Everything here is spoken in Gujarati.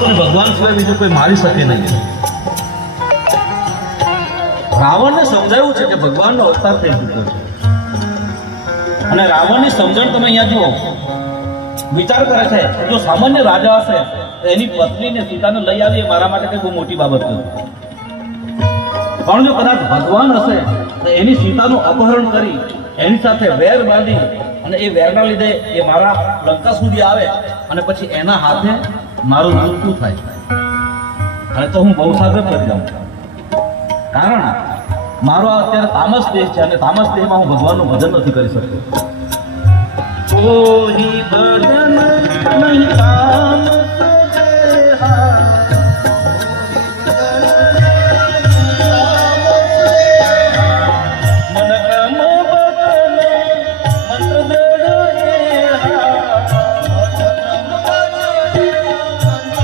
ભગવાન સિવાય બીજું કોઈ મારી શકે નહીં. રાવણને સમજાયું છે કે ભગવાનનો અવતાર થઈ ચૂક્યો છે. અને રાવણની સમજણ તમે અહીંયા જુઓ, વિચાર કરે છે જો સામાન્ય રાજા હશે તો એની પત્નીને સીતાને લઈ આવી એ મારા માટે કઈ બહુ મોટી બાબત નથી. પણ જો કદાચ ભગવાન હશે તો એની સીતાનું અપહરણ કરી એની સાથે વેર બાંધી અને એ વેરના લીધે એ મારા લંકા સુધી આવે અને પછી એના હાથે મારું મૃત્યુ થાય અને તો હું બહુ સાગર કરી જાઉં. કારણ મારો અત્યારે તામસ દેશ છે અને તામસ દેશમાં હું ભગવાનનું ભજન નથી કરી શકતો. કોઈ ભજન નહીં તામસ